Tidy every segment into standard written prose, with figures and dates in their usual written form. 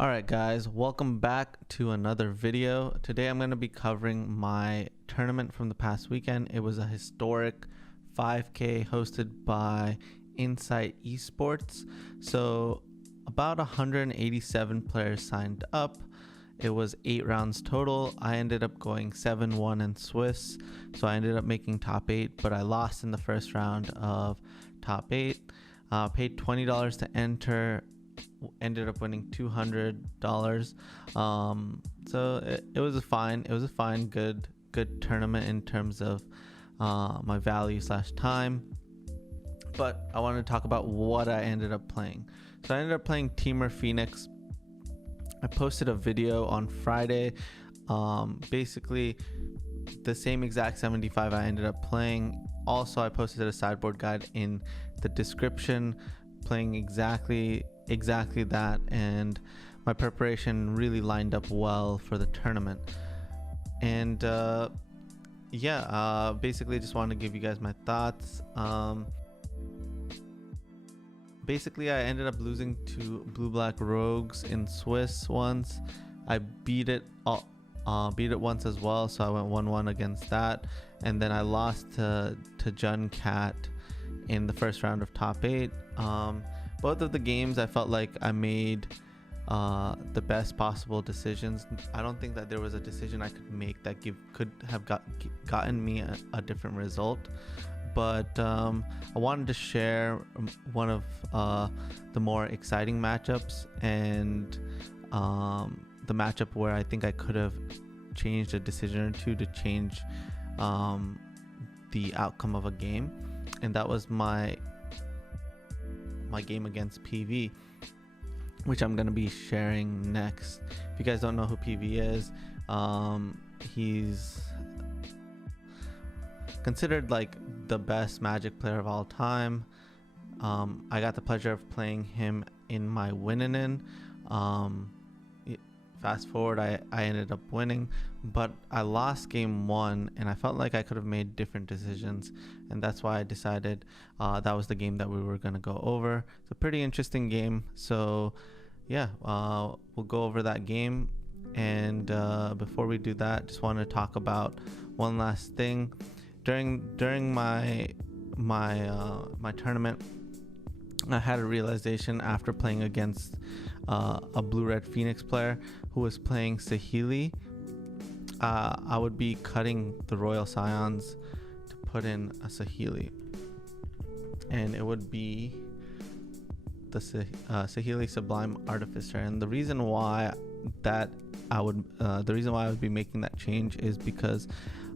Alright guys, welcome back to another video. Today I'm going to be covering my tournament from the past weekend. It was a historic 5K hosted by Insight Esports. So about 187 players signed up. It was 8 rounds total. I ended up going 7-1 in Swiss. So I ended up making top 8, but I lost in the first round of top 8. Paid $20 to enter. Ended up winning $200. So it was a fine good tournament in terms of my value / time. But I wanted to talk about what I ended up playing. So I ended up playing Temur Phoenix. I posted a video on Friday, basically the same exact 75 I ended up playing. Also, I posted a sideboard guide in the description, playing exactly that, and my preparation really lined up well for the tournament. And basically just wanted to give you guys my thoughts. Basically I ended up losing to blue-black rogues in Swiss once. I beat it once as well, so I went 1-1 against that, and then I lost to Jun Cat in the first round of top 8. Both of the games I felt like I made the best possible decisions. I don't think that there was a decision I could make that could have gotten me a different result. But I wanted to share one of the more exciting matchups, and the matchup where I think I could have changed a decision or two to change the outcome of a game. And that was my game against PV, which I'm going to be sharing next. If you guys don't know who PV is, he's considered like the best Magic player of all time. I got the pleasure of playing him in my win-in. Fast forward, I ended up winning, but I lost game 1, and I felt like I could have made different decisions, and that's why I decided that was the game that we were going to go over. It's a pretty interesting game, so yeah, we'll go over that game. And before we do that, just want to talk about one last thing. During my tournament, I had a realization after playing against a blue-red Phoenix player who was playing Saheeli. I would be cutting the Royal Scions to put in a Saheeli, and it would be the Saheeli Sublime Artificer. And the reason why I would be making that change is because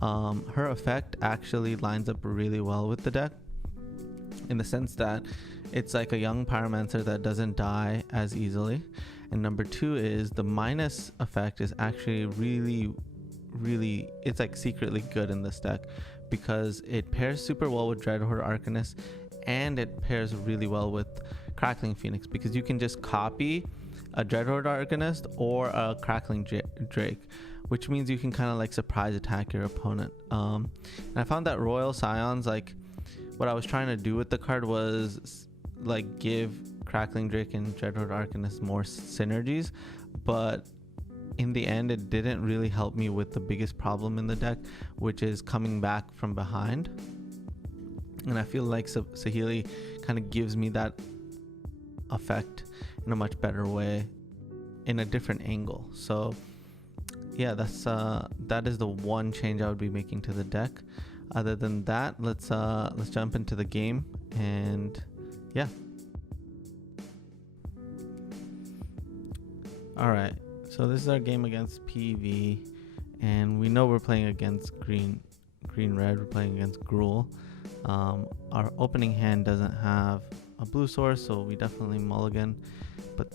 her effect actually lines up really well with the deck, in the sense that it's like a young pyromancer that doesn't die as easily. And number 2 is the minus effect is actually really, it's like secretly good in this deck, because it pairs super well with Dreadhorde Arcanist, and it pairs really well with Crackling Phoenix, because you can just copy a Dreadhorde Arcanist or a Crackling Drake, which means you can kind of like surprise attack your opponent. And I found that Royal Scions, like, what I was trying to do with the card was like give Crackling Drake and Dreadhorde Arcanist more synergies, but in the end it didn't really help me with the biggest problem in the deck, which is coming back from behind. And I feel like Saheeli kind of gives me that effect in a much better way, in a different angle. So yeah, that is the one change I would be making to the deck. Other than that, let's jump into the game. And yeah, all right, so this is our game against PV, and we know we're playing against green red. We're playing against Gruul. Our opening hand doesn't have a blue source, so we definitely mulligan, but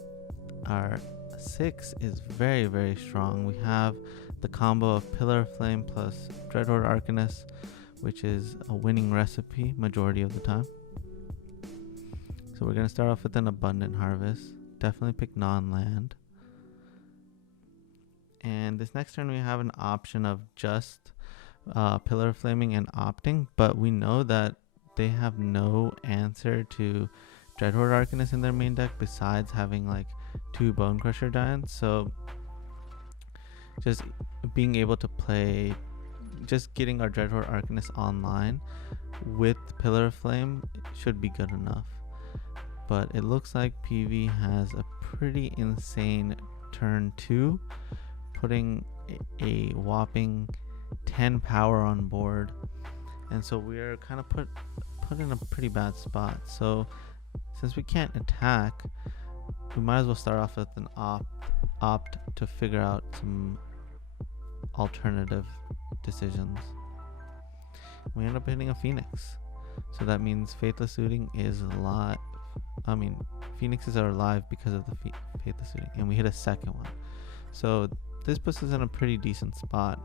our 6 is very, very strong. We have the combo of Pillar of Flame plus Dreadhorde Arcanist, which is a winning recipe majority of the time. So we're going to start off with an Abundant Harvest. Definitely pick non-land. And this next turn we have an option of just Pillar of Flaming and opting, but we know that they have no answer to Dreadhorde Arcanist in their main deck besides having like 2 Bone Crusher Giants. So just being able to play, just getting our Dreadhorde Arcanist online with Pillar of Flame should be good enough. But it looks like PV has a pretty insane turn 2, putting a whopping 10 power on board, and so we're kind of put in a pretty bad spot. So since we can't attack, we might as well start off with an opt to figure out some alternative decisions. We end up hitting a Phoenix, so that means Faithless Looting is live. I mean, Phoenixes are alive because of the Faithless Looting, and we hit a second one. So this puts us in a pretty decent spot.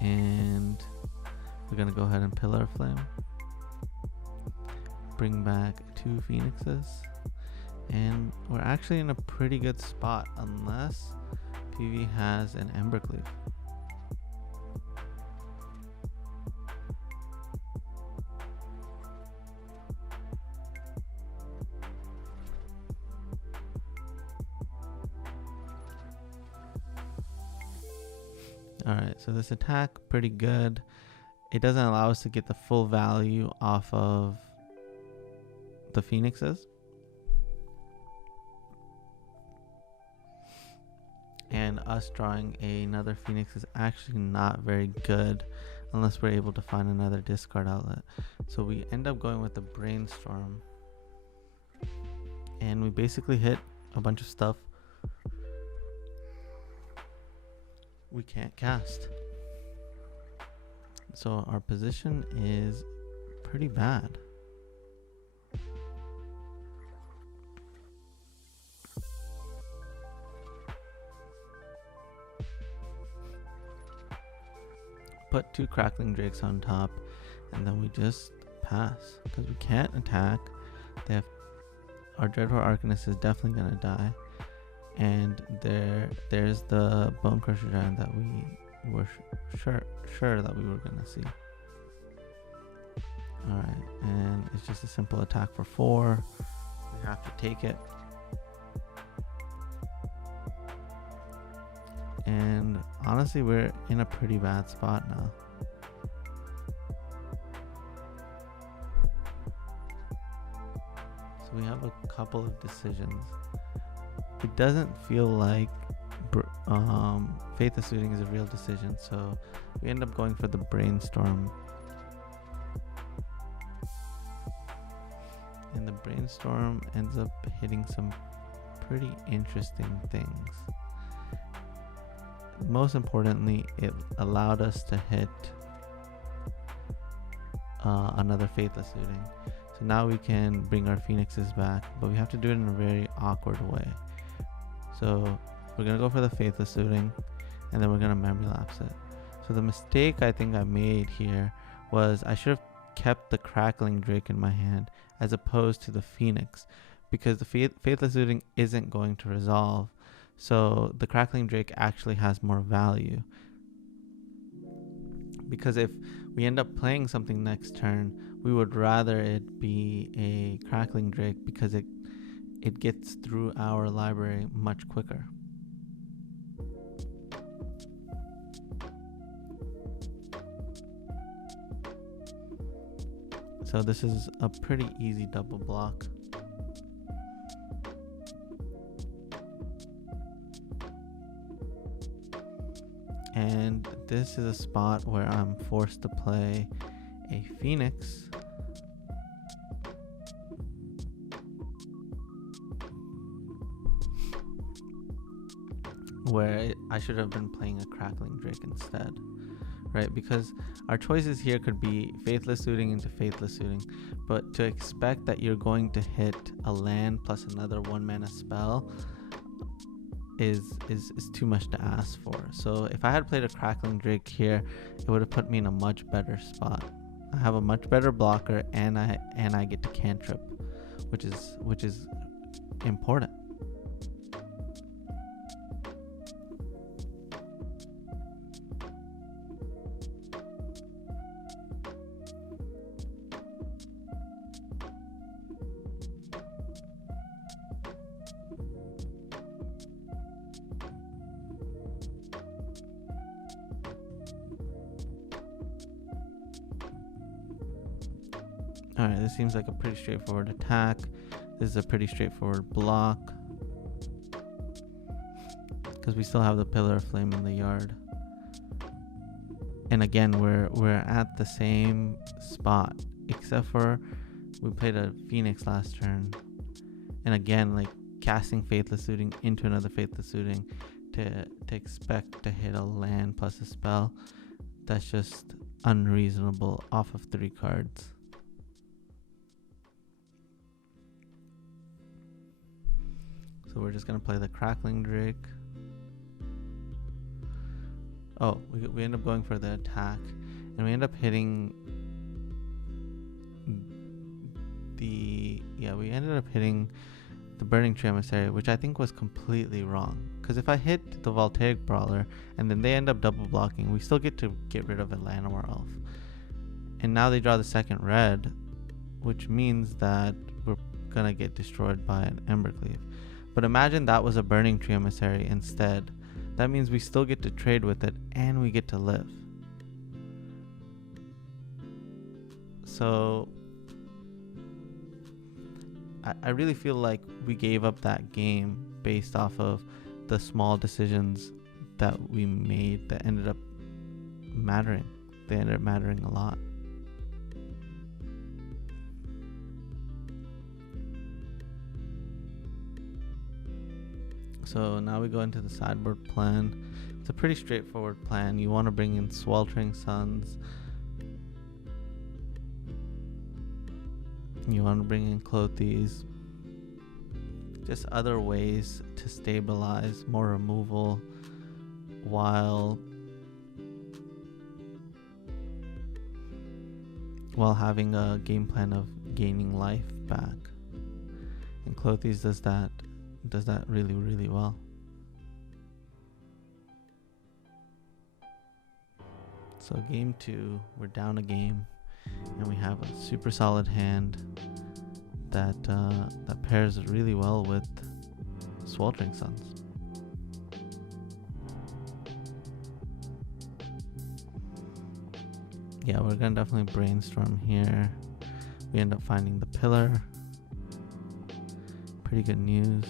And we're going to go ahead and Pillar of Flame. Bring back 2 Phoenixes. And we're actually in a pretty good spot, unless PV has an Embercleave. Alright, so this attack, pretty good. It doesn't allow us to get the full value off of the Phoenixes. And us drawing another Phoenix is actually not very good unless we're able to find another discard outlet. So we end up going with the Brainstorm. And we basically hit a bunch of stuff we can't cast. So our position is pretty bad. Put 2 Crackling Drakes on top, and then we just pass because we can't attack. Our Dreadhorde Arcanist is definitely gonna die. And there's the Bone Crusher Giant that we were sure that we were gonna see. Alright, and it's just a simple attack for 4. We have to take it. And honestly, we're in a pretty bad spot now. So we have a couple of decisions. It doesn't feel like Faithless Looting is a real decision, so we end up going for the Brainstorm. And the Brainstorm ends up hitting some pretty interesting things. Most importantly, it allowed us to hit another Faithless Looting. So now we can bring our Phoenixes back, but we have to do it in a very awkward way. So we're going to go for the Faithless Looting, and then we're going to Memory Lapse it. So the mistake I think I made here was I should have kept the Crackling Drake in my hand as opposed to the Phoenix, because the Faithless Looting isn't going to resolve. So the Crackling Drake actually has more value. Because if we end up playing something next turn, we would rather it be a Crackling Drake because it gets through our library much quicker. So this is a pretty easy double block. And this is a spot where I'm forced to play a Phoenix. Where I should have been playing a Crackling Drake instead, right? Because our choices here could be Faithless Looting into Faithless Looting, but to expect that you're going to hit a land plus another 1-mana spell is too much to ask for. So if I had played a Crackling Drake here, it would have put me in a much better spot. I have a much better blocker, and I get to cantrip, which is important. Alright, this seems like a pretty straightforward attack. This is a pretty straightforward block. Because we still have the Pillar of Flame in the yard. And again, we're at the same spot. Except for we played a Phoenix last turn. And again, like casting Faithless Looting into another Faithless Looting to expect to hit a land plus a spell. That's just unreasonable off of 3 cards. So we're just going to play the Crackling Drake. Oh, we end up going for the attack. And we end up hitting we ended up hitting the Burning Tree Emissary, which I think was completely wrong. Because if I hit the Voltaic Brawler and then they end up double blocking, we still get to get rid of a Llanowar Elf. And now they draw the second red, which means that we're gonna get destroyed by an Embercleave. But imagine that was a Burning Tree Emissary instead. That means we still get to trade with it and we get to live. So I really feel like we gave up that game based off of the small decisions that we made that ended up mattering. They ended up mattering a lot. So now we go into the sideboard plan. It's a pretty straightforward plan. You want to bring in Sweltering Suns. You want to bring in Klothys. Just other ways to stabilize, more removal, while having a game plan of gaining life back. And Klothys does that really, really well. So game 2, we're down a game. And we have a super solid hand that pairs really well with Sweltering Suns. Yeah, we're gonna definitely brainstorm here. We end up finding the pillar. Pretty good news.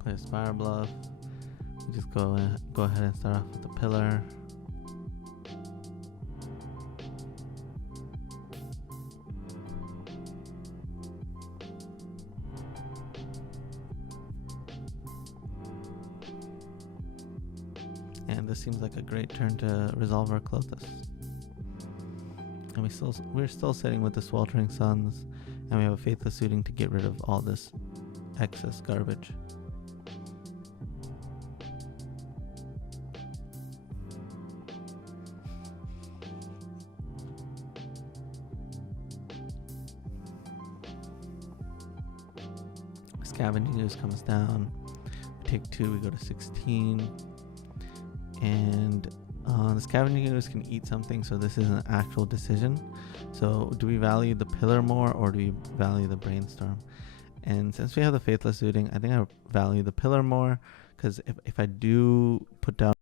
Play a Spirebluff. We just go ahead and start off with the pillar. And this seems like a great turn to resolve our Klothys. And we're still sitting with the Sweltering Suns, and we have a Faithless Looting to get rid of all this excess garbage. Scavenging Ooze comes down. We take 2, we go to 16. And the Scavenging Ooze can eat something, so this is an actual decision. So do we value the pillar more, or do we value the Brainstorm? And since we have the Faithless Looting, I think I value the pillar more, because if I do put down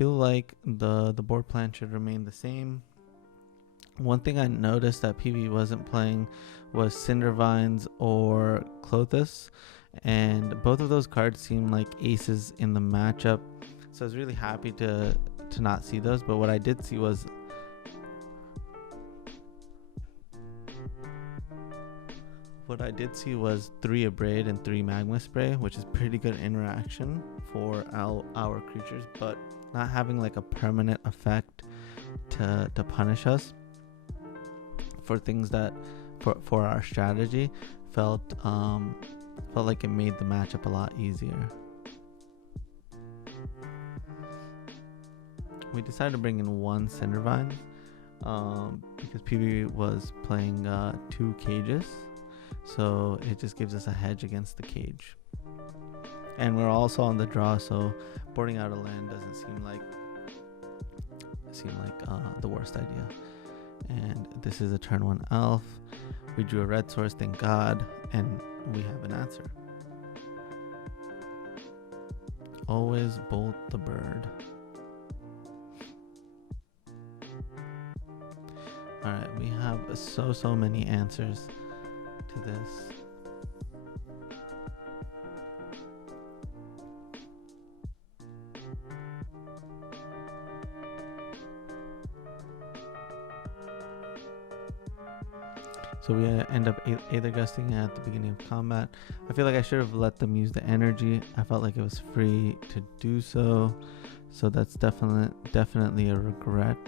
feel like the board plan should remain the same. One thing I noticed that PV wasn't playing was Cindervines or Klothys, and both of those cards seem like aces in the matchup. So I was really happy to not see those. But what I did see was three Abrade and 3 Magma Spray, which is pretty good interaction for our creatures, but not having like a permanent effect to punish us for things that for our strategy felt like it made the matchup a lot easier. We decided to bring in 1 Cindervine because PV was playing 2 cages, so it just gives us a hedge against the cage. And we're also on the draw, so boarding out a land doesn't seem like the worst idea. And this is a turn 1 elf. We drew a red source, thank God, and we have an answer. Always bolt the bird. Alright, we have so many answers to this. So we end up Aether Gusting at the beginning of combat. I feel like I should have let them use the energy. I felt like it was free to do so. So that's definitely a regret.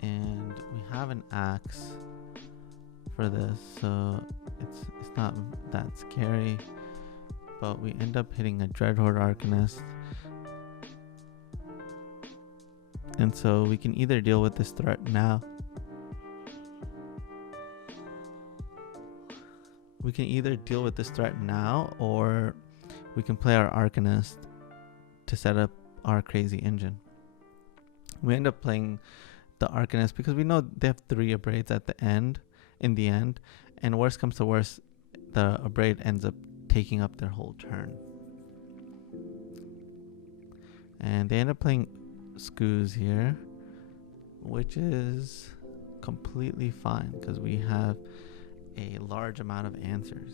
And we have an axe for this, so it's not that scary. But we end up hitting a Dreadhorde Arcanist. And so we can either deal with this threat now. Or we can play our Arcanist to set up our crazy engine. We end up playing the Arcanist because we know they have 3 Abrades in the end, and worst comes to worst, the Abrade ends up taking up their whole turn. And they end up playing Scoos here, which is completely fine because we have a large amount of answers.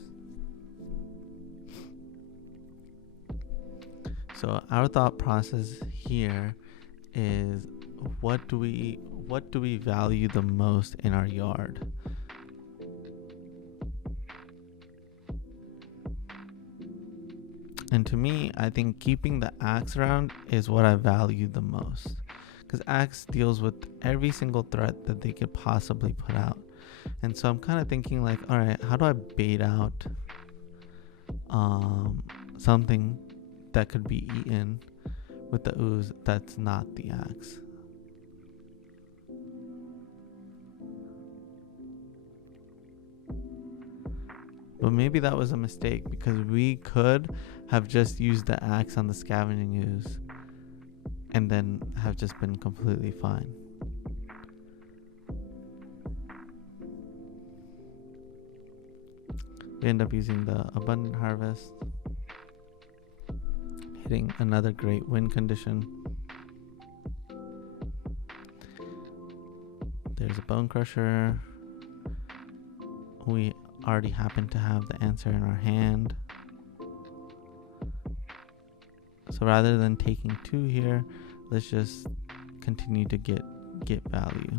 So our thought process here is what do we value the most in our yard? And to me, I think keeping the axe around is what I value the most, because axe deals with every single threat that they could possibly put out. And so I'm kind of thinking like, all right, how do I bait out something that could be eaten with the ooze that's not the axe? But maybe that was a mistake, because we could have just used the axe on the scavenging ooze and then have just been completely fine. We end up using the Abundant Harvest, hitting another great win condition. There's a Bone Crusher. We already happen to have the answer in our hand. So rather than taking 2 here, let's just continue to get value.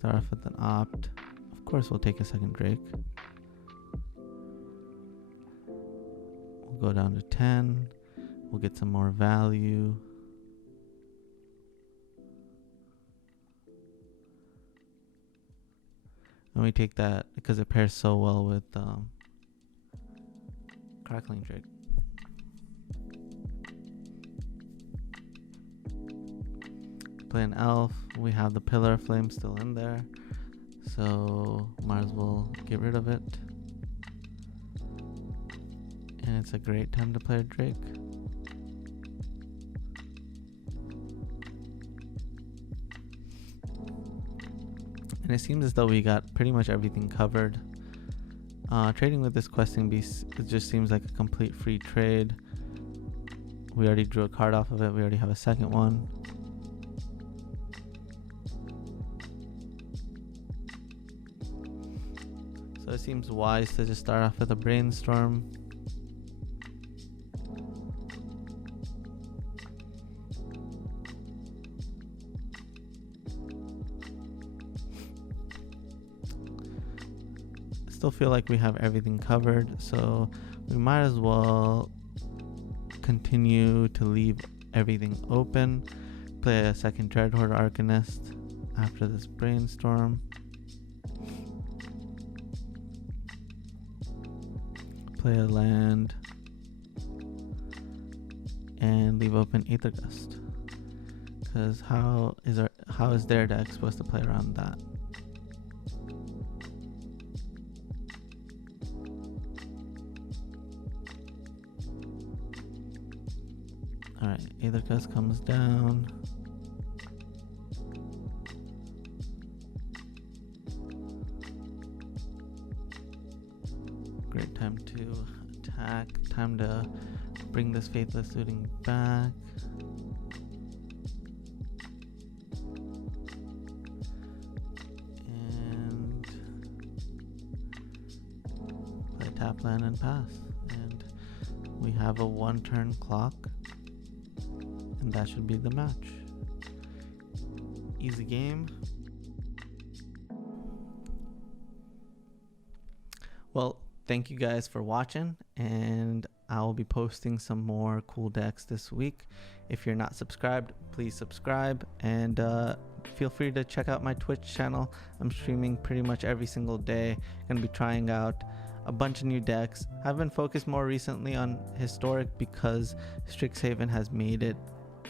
Start off with an opt. Of course, we'll take a second Drake. We'll go down to 10. We'll get some more value. And we take that because it pairs so well with Crackling Drake. Play an elf. We have the Pillar of Flame still in there, so might as well get rid of it. And it's a great time to play a Drake. And it seems as though we got pretty much everything covered. Trading with this questing beast, it just seems like a complete free trade. We already drew a card off of it. We already have a second one. So it seems wise to just start off with a Brainstorm. Still feel like we have everything covered, so we might as well continue to leave everything open. Play a second Dreadhorde Arcanist after this Brainstorm. Play a land and leave open Aether Gust, because how is their deck supposed to play around that? Alright, Aether Gust comes down. Great time to attack. Time to bring this Faithless Looting back. And play tap land and pass. And we have a 1-turn clock. And that should be the match. Easy game. Well, thank you guys for watching, and I will be posting some more cool decks this week. If you're not subscribed, please subscribe, and feel free to check out my Twitch channel. I'm streaming pretty much every single day. Gonna be trying out a bunch of new decks. I've been focused more recently on Historic because Strixhaven has made it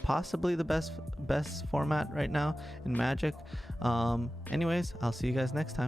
possibly the best format right now in Magic. Anyways, I'll see you guys next time.